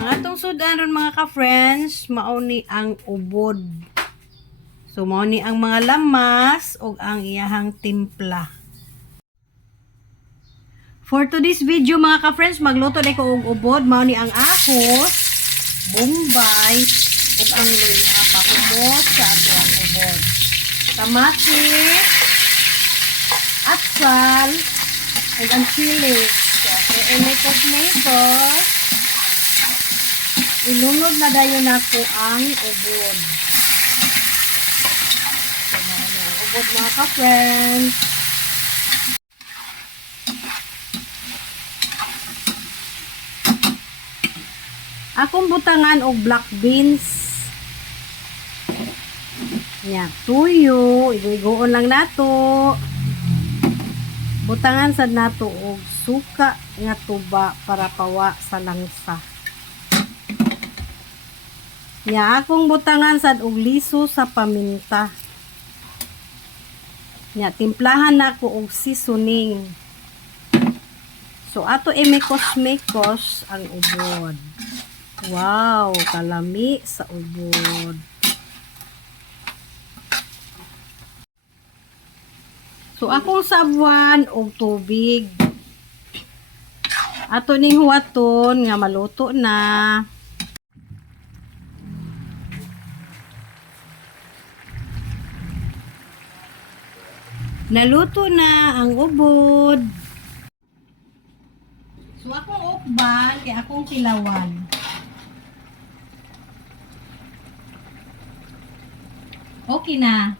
Ang atong sudan ron mga ka-friends, mauni ang ubod. So mauni ang mga lamas o ang iyahang timpla. For today's video mga ka-friends, magluto na ko og ubod. Mauni ang ahos, bombay, o ang pahumos sa ato ang ubod. Kamatis, atsal, o ang chili. So, i-make-up. Ilunod na dayon ako ang ubod. So, mauni ang ubod mga ka-friends. Akong butangan og black beans. Nya, tuyo, igo-igoon lang nato. Butangan sad nato og suka nga tuba para pawa sa langsa. Nya, akong butangan sad og liso sa paminta. Nya, timplahan nako og seasoning. So ato imekos-mekos ang ubod. Wow, kalami sa ubod. So akong sabuan og tubig. Ato ning huwaton nga maluto na. Naluto na ang ubod. So akong ukban kay akong kilawan. Okay na.